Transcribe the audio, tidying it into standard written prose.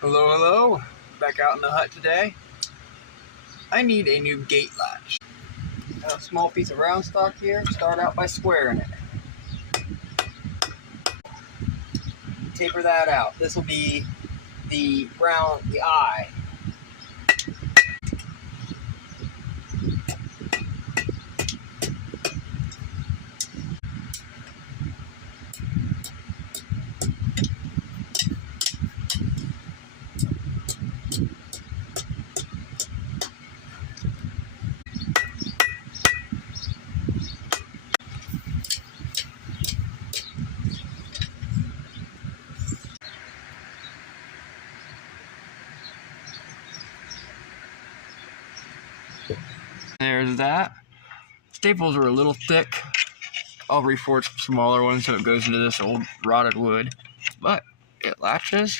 Hello, hello. Back out in the hut today. I need a new gate latch. Got a small piece of round stock here. Start out by squaring it. Taper that out. This will be the eye. There's that. Staples are a little thick. I'll reforge smaller ones so it goes into this old rotted wood, but it latches.